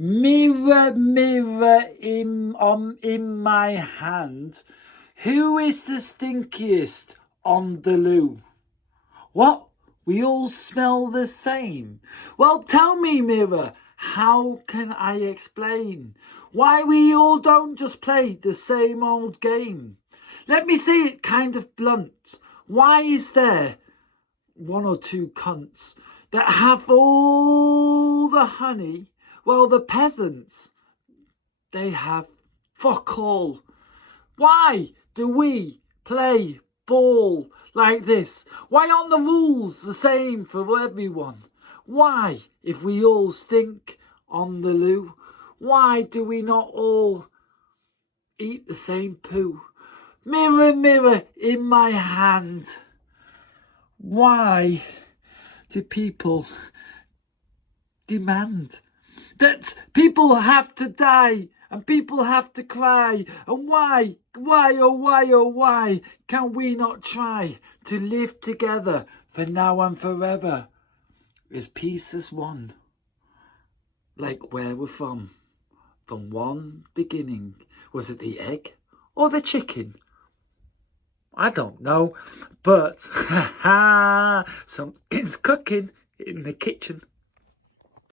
Mirror, mirror in my hand, who is the stinkiest on the loo? What? We all smell the same. Well, tell me, mirror, how can I explain why we all don't just play the same old game? Let me say it kind of blunt. Why is there one or two cunts that have all the honey, while the peasants, they have fuck all? Why do we play ball like this? Why aren't the rules the same for everyone? Why, if we all stink on the loo, why do we not all eat the same poo? Mirror, mirror in my hand, why do people demand that people have to die and people have to cry? And why, oh why can we not try to live together for now and forever as peace as one, like where we're from one beginning? Was it the egg or the chicken? I don't know, but something's cooking in the kitchen.